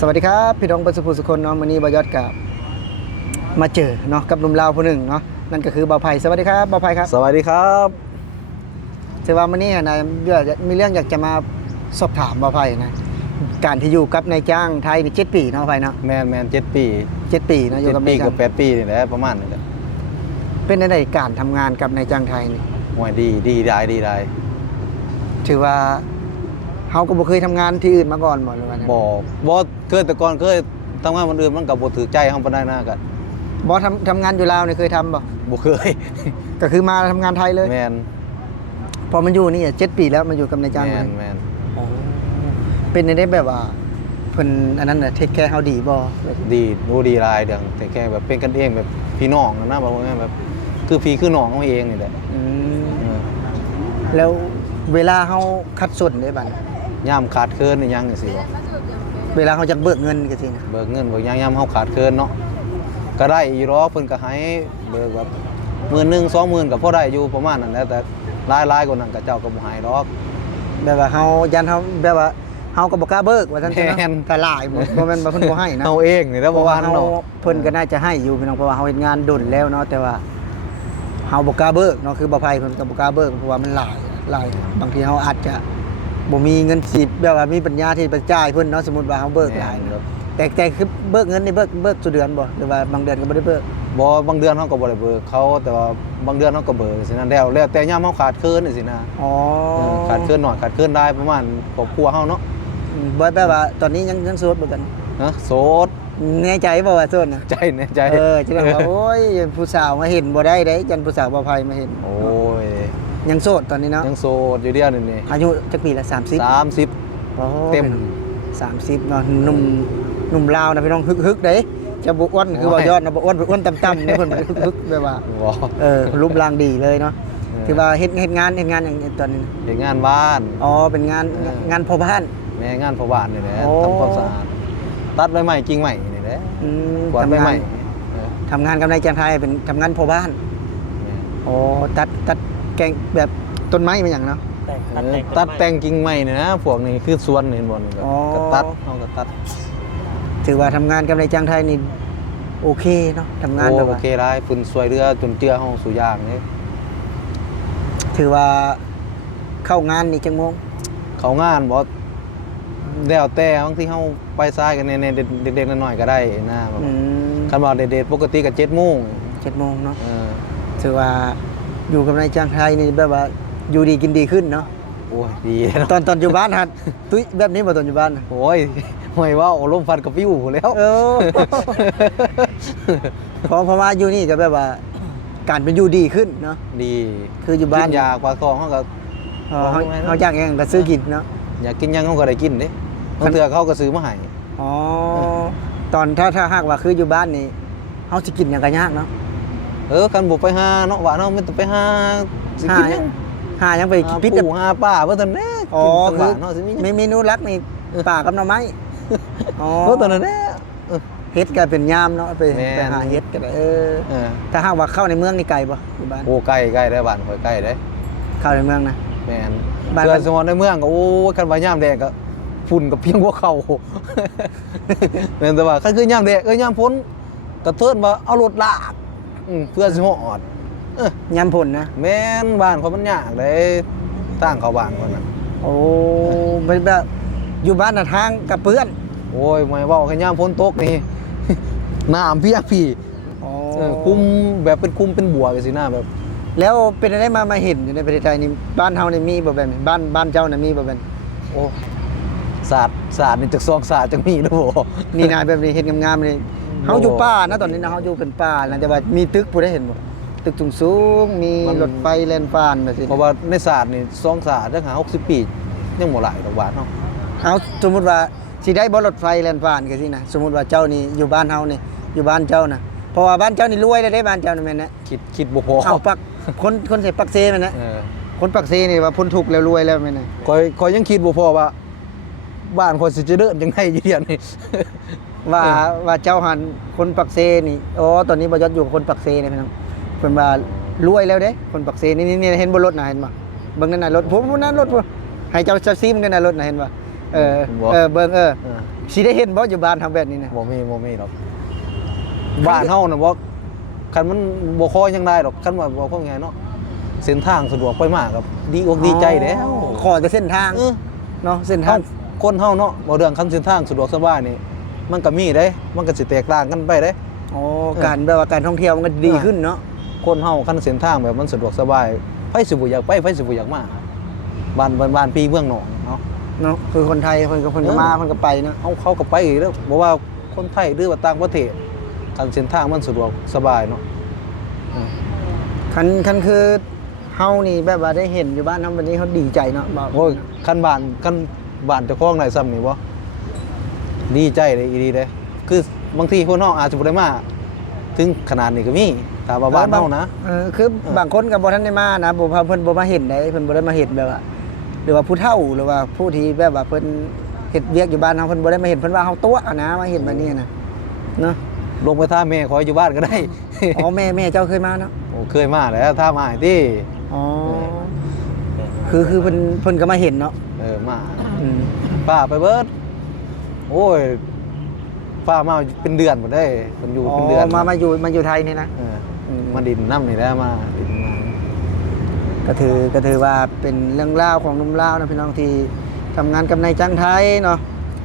สวัสดีครับพี่น้องประสบสุคนเนาะวันนี้บอยอดกับมาเจอเนาะกับหนุ่มลาวผู้หนึ่งเนาะนั่นก็คือบ่าวไผ่สวัสดีครับบ่าวไผ่ครับสวัสดีครับถือว่าวันนี้นะมีเรื่องอยากจะมาสอบถามบ่าวไผ่นะการที่อยู่กับนายจ้างไทยนี่7 ปีเนาะบ่าวไผ่เนาะแมน7 ปี 7 ปีเนาะอยู่กับ ปี นายจ้า กับง8 ปีนี่แหละประมาณนี้แหละ เป็นในการทำงานกับนายจ้างไทยนี่ ห่วยดีได้ ถือว่าเฮาก็บ่เคยทำงานที่อื่นมาก่อนบ่หรือว่าไง บ่เคยแต่ก่อนเคยทำงานคนอื่นมันก็บ่ถือใจเฮาปานใดนะก็ บ่ทำงานอยู่ลาวนี่เคยทำบ่ บ่เคย ก็คือมาทำงานไทยเลย แมน พอมันอยู่นี่7 ปีแล้วมาอยู่กับนายจ้าง แม ไท น ย แมน เป็นในได้แบบว่าเพิ่นอันนั้นน่ะเทคแคร์เฮาดีบ่ ดีดีหลายเรื่องแต่แค่แบบเป็นกันเองแบบพี่น้องนะบอกว่าแบบคือพี่คือน้องเฮาเองนี่แหละ อืม เออ แล้วเวลาเฮาคัดสนได้บัด ยามขาดเคินนี่ยังจังซี่บ่ เวลาเฮาจักเบิกเงินก็สินะ เบิกเงินเบิกยามเฮาขาดเคินเนาะก็ได้อีหรอเพิ่นก็ให้เบิกแบบ10,000 20,000ก็พอได้อยู่ประมาณนั้นแหละแต่หลายกว่านั้นก็เจ้าก็บ่ให้ดอก แบบว่าเฮายันเฮาแบบว่าเฮาก็บ่กล้าเบิกว่าซั่นซะ แม่น เนาะก็หลายบ่แม่นว่าเพิ่นบ่ให้นะ เฮาเองนี่แหล้ว เพ บ่ ราะ ว่า ว่า นั่น เฮา เนาะ เพิ่นก็น่าจะให้อยู่พี่น้องเพราะว่าเฮาเฮ็ดงานดนแล้วเนาะแต่ว่าเฮาบ่กล้าเบิกเนาะคือบ่ไผเพิ่นก็บ่กล้าเบิกเพราะว่ามันหลายบางทีเฮาอาจจะบ่มีเงินสิแบบว่ามีปัญญาที่ไปจ่ายเพิ่นเนาะสมมุติว่าเฮาเบิกหลายเนาะแต่คือเบิกเงินนี่เบิกทุกเดือนบ่หรือว่าบางเดือนก็บ่ได้เบิก บ่บางเดือนเฮาก็บ่ได้เบิกเขาแต่ว่าบางเดือนเฮาก็เบิกสินะแล้วแต่ยามเฮาขาดเคินนี่สินะ อ๋อ ขาดเคินหน่อยขาดเคินได้ประมาณครอบครัวเฮาเนาะ บ่แบบว่าตอนนี้ยังโสดบ่กัน นะโสด แน่ใจบ่ว่าโสดนะ ใจแน่ใจ จะได้ว่าโอ้ยผู้สาวมาเห็นบ่ได้เด้จันผู้สาวบ่ภัยมาเห็น โอ้ย ยังโสดตอนนี้เนาะ ยังโสดอยู่เดียวนี่ อายุจักปีละ30 30 โอ้ เต็ม 30เนาะหนุ่มลาวนะพี่น้องฮึกๆเด้จะบ่อ้วนคือบ่ยอดนะบ่อ้วนไปอ้วนต่ำๆเนี่ยเพิ่นฮึกๆแบบว่า บ่ รูปร่างดีเลยเนาะถือว่าเฮ็ดงานอย่างตอนนี้นะ เฮ็ดงานบ้าน อ๋อเป็นงานพ่อบ้าน แม่งานพ่อบ้านนี่แหละ โอ้ ทำความสะอาดตัดใบไม้กิ่งไม้นี่แหละ อืม กวาดใบไม้เออ ทำงานกับนายจันไทยเป็นทำงานพ่อบ้าน โอ้ตัดแกงแบบต้นไม้เป็นอย่างเนาะ ตัดแต่งกิ่งไม้นี่นะพวกนี้คือสวนนี่เห็นบ่นี่ อ๋อ ก็ตัดเฮาก็ตัด ถือว่าทำงานกับนายจ้างไทยนี่โอเคเนาะทำงานแบบ โอ ว่า เคได้ฝุ่นสวยเรือจนเจือเฮาสู่ย่างนี่ ถือว่าเข้างานนี่จังโมง เขางานบ่แล้วแต่บางทีเฮาไปซ้ายกันในเด็กๆน้อยๆก็ได้นะแบบ อืม คันว่าเด็กๆปกติก็7:00น 7 โมงเนาะ เออ ถือว่าอยู่กับนายจ้างไทยนี่แบบว่าอยู่ดีกินดีขึ้นเนาะ โอ้ยดีเนาะ ตอนอยู่บ้านฮะตุ้ยแบบนี้บ่ตอนอยู่บ้านน่ะ โอ้ยห่วยว่าลมพัดกับปิ้วแล้ว เออ เพราะว่าอยู่นี่ก็แบบว่า การเป็นอยู่ดีขึ้นเนาะ ดี คืออยู่บ้าน กินยากว่าซองเฮาก็ เขาจ้างเองก็ซื้อกินเนาะ อยากกินหยังเฮาก็ได้กินเด้บางเทื่อเขาก็ซื้อมาให้ อ๋อตอนถ้าหากว่าคืออยู่บ้านนี่เฮาสิกินหยังก็ยากเนาะ คันบ่ไปหาเนาะว่าเนาะมันต้องไปหาสิกินหยัง หายังไป หา พิษ ปู่หาป้าเบิ่นตอนนี้ อ๋อ กิน คื จั อง หวะเนาะสิมีหยัง มีเมนูรักนี่ป่ากับหน่อไม้อ๋อ ตอนนั้นแหละ เฮ็ดก็เป็นยามเนาะไป แม่น ไปหาเฮ็ดก็ได้เออ ถ้าหากว่าเข้าในเมืองนี่ไกลบ่อยู่บ้าน โอ้ใกล้ได้บ้านข่อยใกล้ได้ เข้าในเมืองนะ แม่น บ้าน เพื่อนสมมุติในเมืองก็โอ้ยคันว่ายามแดดก็ฝุ่นก็เพียงหัวเข่า แม่นแต่ว่าคันคือยามแดดยามฝนก็เทินว่าเอารถลากเพื่อสิฮอด ยามฝนนะ แม่นบ้านเขามันยากเด้ทางเข้าบ้านคนน่ะ โอ้เป็นแบบอยู่บ้านน่ะทางกับเพื่อน โอ้ยไม่เว้าแค่ยามฝนตกนี่ น้ำเพียกพี่ อ๋อ คุมแบบเป็นคุมเป็นบัวจังซี่นะแบบ แล้วเป็นอะไรมาเห็นอยู่ในประเทศไทยนี่บ้านเฮานี่มีบ่แบบนี้บ้านเจ้าน่ะมีบ่แบบนี้ โอ้ศาสตร์นี่จักซองศาสตร์จังมีเด้อบ่ นี่นะแบบนี้เฮ็ดงามๆนี่เฮาอยู่ป่านะตอนนี้นะเฮาอยู่เป็นป่านะแต่ว่ามีตึกผู้ได้เห็นบ่ตึกสูงๆมีรถไฟแล่นผ่านแบบนี้ เพราะว่าในศาสตร์นี่ซองศาสตร์จังหา60 ปียังบ่หลายดอกบาทเนาะ เอาสมมุติว่าสิได้บ่รถไฟแล่นผ่านก็สินะสมมุติว่าเจ้านี่อยู่บ้านเฮานี่อยู่บ้านเจ้านะเพราะว่าบ้านเจ้านี่รวยแล้วได้บ้านเจ้านี่แม่นนะ คิดบ่พอ เอาปักคนใส่ปักเซแม่นนะ เออ คนปักเซนี่ว่าพ้นทุกข์แล้วรวยแล้วแม่นนะ คอยยังคิดบ่พอว่าบ้านคอยสิจะเดินจังไดอยู่เดี๋ยวนี้ ว่าเจ้าหันคนปักเซนี่อ๋อตอนนี้บ่ยอดอยู่กับคนปักเซนี่พี่น้องเพิ่นว่ารวยแล้วเด้คนปักเซนี่เห็นบ่รถน่ะเห็นบ่เบิ่งนั่นน่ะรถผมนั่นรถผมให้เจ้าซิมกันน่ะรถน่ะเห็นบ่ บ่ เบิ่งเออ สิได้เห็นบ่อยู่บ้านทำแบบนี้นะ บ่มีหรอกบ้านเฮาน่ะบ่คันมันบ่คอยังได้หรอกคันว่าบ่คอไงเนาะเส้นทางสะดวกไปมากครับดีอกดีใจแล้ว ขอแต่เส้นทาง เออ เนาะเส้นทา เฮาง คนเฮาเนาะบ่เรื่องคันเส้นทางสะดวกสบายนี่มันก็มีเด้มันก็สิแตกต่างกันไปเด้ อ๋อการแบบว่าการท่องเที่ยวมันก็ดีขึ้นเนาะ คนเฮาคันเส้นทางแบบมันสะดวกสบายไผสิบ่อยากไปไผสิบ่อยากมาบ้านพี่เมืองหนองเนาะ เนาะคือคนไทยเพิ่นก็มาเพิ่นก็ไปเนาะ เขาก็ไปอีกแล้วบ่ว่าคนไทยหรือว่าต่างประเทศการเส้นทางมันสะดวกสบายเนาะ คันคือเฮานี่แบบว่าได้เห็นอยู่บ้านทำแบบนี้เขาดีใจเนาะบ่ โอ้ยคันบ้านเจ้าของได้ซ้ำนี่บ่ดีใจเลยอีหลีเด้คือบางทีคนเฮาอาจจะบ่ได้มาถึงขนาดนี้ก็มีถ้าว่าบ้านเฮานะ คือบางคนก็บ่ทันได้มานะบ่เพิ่นบ่มาเห็นได้เพิ่นบ่ได้มาเห็นแบบว่าหรือว่าผู้เฒ่าหรือว่าผู้ที่แบบว่าเพิ่นเฮ็ดเวียกอยู่บ้านเฮาเพิ่นบ่ได้มาเห็นเพิ่นว่าเฮาตัวอะนะมาเห็นแบบนี้นะเนาะ ลงไปท่าแม่ขออยู่บ้านก็ได้ อ๋อแม่เจ้าเคยมาเนาะ โอ้เคยมาแล้วท่ามาติ อ๋อคือเพิ่นก็มาเห็นเนาะ มา อืม ป้าไปเบิดโอ้ยป้ามาเป็นเดือนหมดได้มันอยู่เป็นเดือน มาอยู่ไทยนี่นะ มาดินน้ำนี่แหล้วมาดินมา ก็ถือว่าเป็นเรื่องราวของหนุ่มลาวนะพี่น้องที่ทำงานกับนายจ้างไทยเนาะ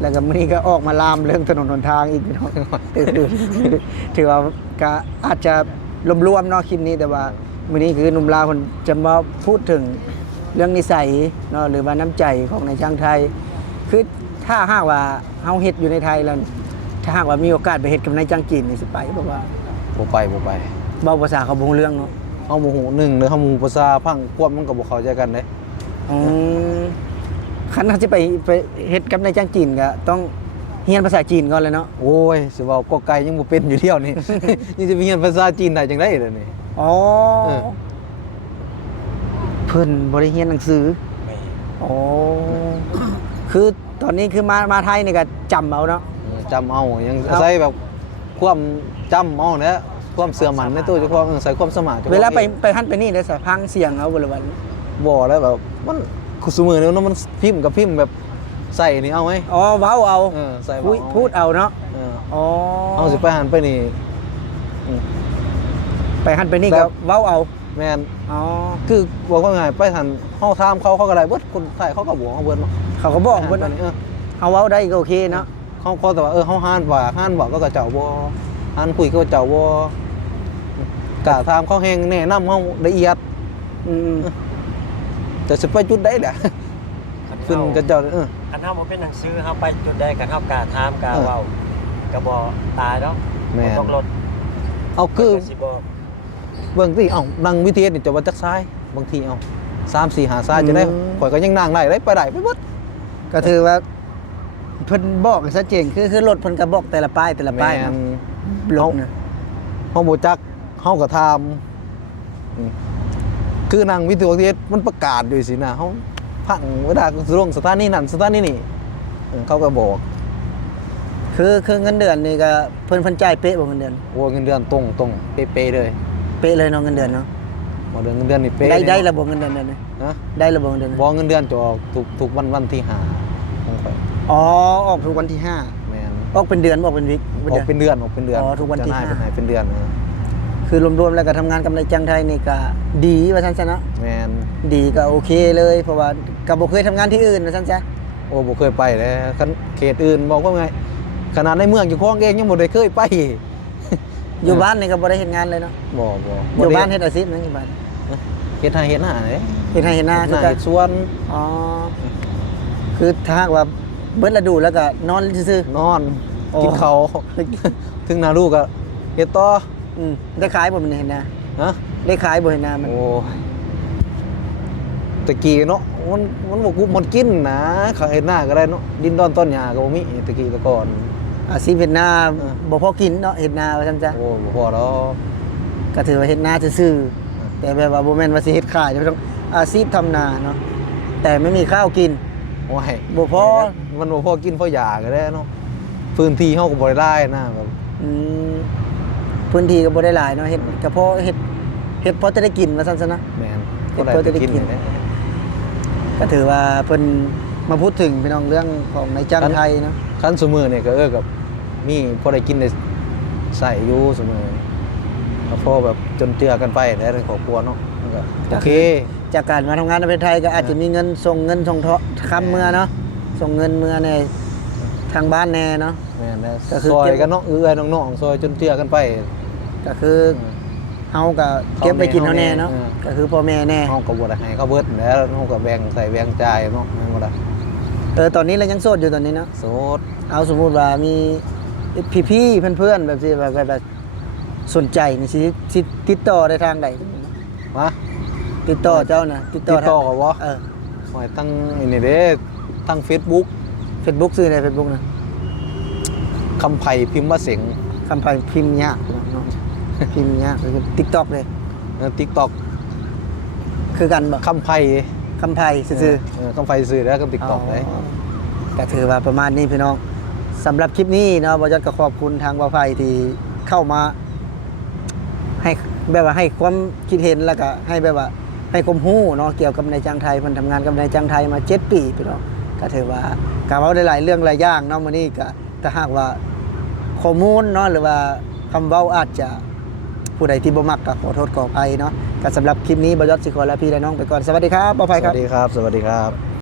แล้วก็มื้อนี้ก็ออกมาลามเรื่องถนนหนทางอีกพี่น้อง ถือว่าก็อาจจะรวมๆเนาะคลิปนี้แต่ว่ามื้อนี้คือหนุ่มลาวคนจะมาพูดถึงเรื่องนิสัยเนาะหรือว่าน้ำใจของนายจ้างไทย คือถ้าหากว่าเฮาเฮ็ดอยู่ในไทยแล้วถ้าหากว่ามีโอกาสไปเฮ็ดกับนายจ้างจีนนี่สิไปบ่ว่า บ่ไป เว้าภาษาเขาบ่รู้เรื่องเนาะ เฮาโมโหหนึ่งหรือเฮาโมโหภาษาพังควบมันก็บ่เข้าใจกันเด้ อืมคันเขาสิไปเฮ็ดกับนายจ้างจีนก็ต้องเรียนภาษาจีนก่อนเลยเนาะ โอ้ยสิเว้าก็ไกลยังบ่เป็นอยู่เที่ยวนี่ ยังจะไปเรียนภาษาจีนได้จังได๋เด้อนี่ อ๋อ เออ เพิ่นบ่ได้เรียนหนังสืออ๋อคือตอนนี้คือมาไทยนี่ก็จำเอาเนาะ จำเอายังอาศัยแบบความจำเอาเนี่ยความเสื่อมันในตัวเจ้าของใส่ความสมาธิ เวลาไปหันไปนี่ได้สะพังเสียงเอาบ่ละวัน บ่แล้วแบบมันคือสมือเนี่ยมันพิมพ์กับพิมพ์แบบใส่นี่เอาไหม อ๋อเว้าเอา ใส่ พูดเอาเนาะ อ๋อ เอาสิไปหันไปนี่ ไปหันไปนี่ แบ ก็ บ เว้าเอา แมน อ๋อ คือบอกว่าไงไปหันเฮาถามเขาก็ได้เบิดคนไทยเขาก็บอกเฮาเบิดเนาะ เขาก็บอกเพิ่น ไปนี่ เฮาเว้าได้ก็โอเคเนาะ เขาแต่ว่าเฮาห้านบอกก็เจ้าบ่ห้านคุยก็เจ้าบ่กะถามเขาแฮงแนะนำเฮาละเอียด อืม จะสิไปจุดใดแหละขึ้นกับเจ้าคันเฮาบ่เป็นหนังสือเฮาไปจุดใดกันเฮากล้าถามกล้าเว้าก็บ่ตายดอก แม่น บ่ตกรถ เอาคือ ก็สิบอก เบิ่งสิเอ้านั่งวิเทศนี่จะว่าจักซ้ายบางทีเอา3 4 5ซ้ายจะได้ข่อยก็ยังนั่งได้ไปได้ไปเบิด ก็ถือว่าเพิ่นบอกชัดเจนคือรถเพิ่นก็บอกแต่ละป้ายแต่ละป้าย แม่ เนาะ น รถน่ะ เฮาบ่จักเฮาก็ถามคือนั่งวิทยุมันประกาศอยู่สินะเฮาพังเวลาลงสถานีนั่นสถานีนี่เขาก็บอก คือเงินเดือนนี่ก็เพิ่นจ่ายเป๊ะบ่เงินเดือน โอ้เงินเดือนตรงเป๊ะๆเลย เป๊ะเลยเนาะเงินเดือนเนาะ บ่เดือนเงินเดือนนี่เป๊ะ ได้ระบบเงินเดือนเนี่ย นะ ได้ระบบเงินเดือน บ่เงินเดือนจะออกทุกวันที่5ของข่อย อ๋อออกทุกวันที่ แม่น 5ออกเป็นเดือนบ่ออกเป็นวิก ออกเป็นเดือน อ๋อทุกวันที่ จะ ห้า ให้เป็นเดือน คือรวมๆแล้วก็ทำงานกับนายจ้างไทยนี่ก็ดีว่าซั่นซะเนาะ แม่น ดีก็โอเคเลยเพราะว่าก็บ่เคยทำงานที่อื่นว่าซั่นซะ โอ้บ่เคยไปเลยคันเขตอื่นบอกว่าไงขนาดในเมืองเจ้าของเองยังบ่ได้เคยไป อยู่บ้านนี่ก็บ่ได้เฮ็ดงานเลยเนาะ บ่ อยู่บ้านเฮ็ดอาชีพนั่นอยู่บ้าน เฮ็ดให้เฮ็ดหน้าเด้ เฮ็ดให้เฮ็ดนา ห คือ น้า กั เฮ็ น ดสวน อ๋อคือถ้าหากว่าเบิดฤดูแล้วก็นอนซื่อน อน โอ้ กินข้าว ถึงหน้าลูกก็เฮ็ดต่อ ๆได้ขายบ่มันเห็นนา ฮะ ได้ขายบ่เห็นนามัน โอ้ตะกี้เนาะมันบ่กุมันกินนะเขาเฮ็ดหน้าก็ได้เนาะดินดอนต้นหญ้าก็บ่มีตะกี้แต่ก่อน อาชีพเฮ็ดนา เออ บ่พอกินเนาะเฮ็ดนาว่าซั่นซะ โอ้บ่พอดอก ก็ถือว่าเฮ็ดนาซื่อๆแต่แบบว่าบ่แม่นว่าสิเฮ็ดขายต้องอาชีพทำนาเนาะแต่ไม่มีข้าวกิน โอ้ย บ่พอ มันบ่พอกินพอหยาก็ได้เนาะพื้นที่เฮาก็บ่ได้หลายนะแบบ อืมพื้นที่ก็บ่ได้หลายเนาะเฮ็ดก็พอเฮ็ดพอจะได้กินว่าซั่นซะนะ แม่น เฮ็ดเพื่อจะได้กิน ได้ ก็ถือว่าเพิ่น มาพูดถึงพี่น้องเรื่องของนายจ้างไทยเนาะ คันซุมื้อนี่ก็กับมีพอได้กินได้ใส่อยู่ซุมื้อก็พอแบบจนเจือกันไปได้ในครอบครัวเนาะมันก็โอเค จากการมาทำงานในประเทศไทยก็อาจจะมีเงินส่งเงินส่งทอคำเมื่อเนาะส่งเงินเมื่อในทางบ้านแน่เนาะ แม่นแล้ว ก็คือ ซอย เก็บ กันเนาะเอื้อยน้องๆซอยจนเจือกันไป ก็คือเฮาก็เก็บไปกินเฮาแน่เนาะ เออ ก็คือพ่อแม่แน่ เฮาก็บ่ได้ให้เขาเบิดแล้วเฮาก็แบ่งใส่แบ่งจ่ายเนาะแม่นบ่ล่ะ ตอนนี้เรายังโสดอยู่ตอนนี้เนาะ โสด เอาสมมุติว่ามีพี่ๆเพื่อนๆแบบที่แบบสนใจนี่สิติดต่อได้ทางใด มา ติดต่อเจ้านะติดต่อ ติดต่อกับบ่ หอยตั้งนี่เด้ตั้ง Facebook Facebook ซื้อใน Facebook นะ คำไผ่พิมพ์ว่าเสียง คำพิมพ์ยากเนาะพิมพ์ยากคือ TikTok เลย TikTok คือกันบ่ คำไผ่ คำไผ่ซื่อ คำไผ่ซื้อแล้วก็ TikTok ได้ ก็ถือว่าประมาณนี้พี่น้องสำหรับคลิปนี้เนาะบ่ยอดก็ขอบคุณทางบ่าวไผ่ที่เข้ามาให้แบบว่าให้ความคิดเห็นแล้วก็ให้แบบว่าให้ความรู้เนาะเกี่ยวกับนายจ้างไทยเพิ่นทำงานกับนายจ้างไทยมา7ปีพี่น้องก็ถือว่าก็เว้าได้หลายเรื่องหลายอย่างเนาะมื้อนี้ก็ถ้าหากว่าข้อมูลเนาะหรือว่าคำเว้าอาจจะผู้ใดที่บ่มักก็ขอโทษขออภัยเนาะก็สำหรับคลิปนี้บ่ยอดสิขอลาพี่และน้องไปก่อนสวัสดีครับบ่าว ส ไผ่ค วั รับ สดีครับ สวัสดีครับ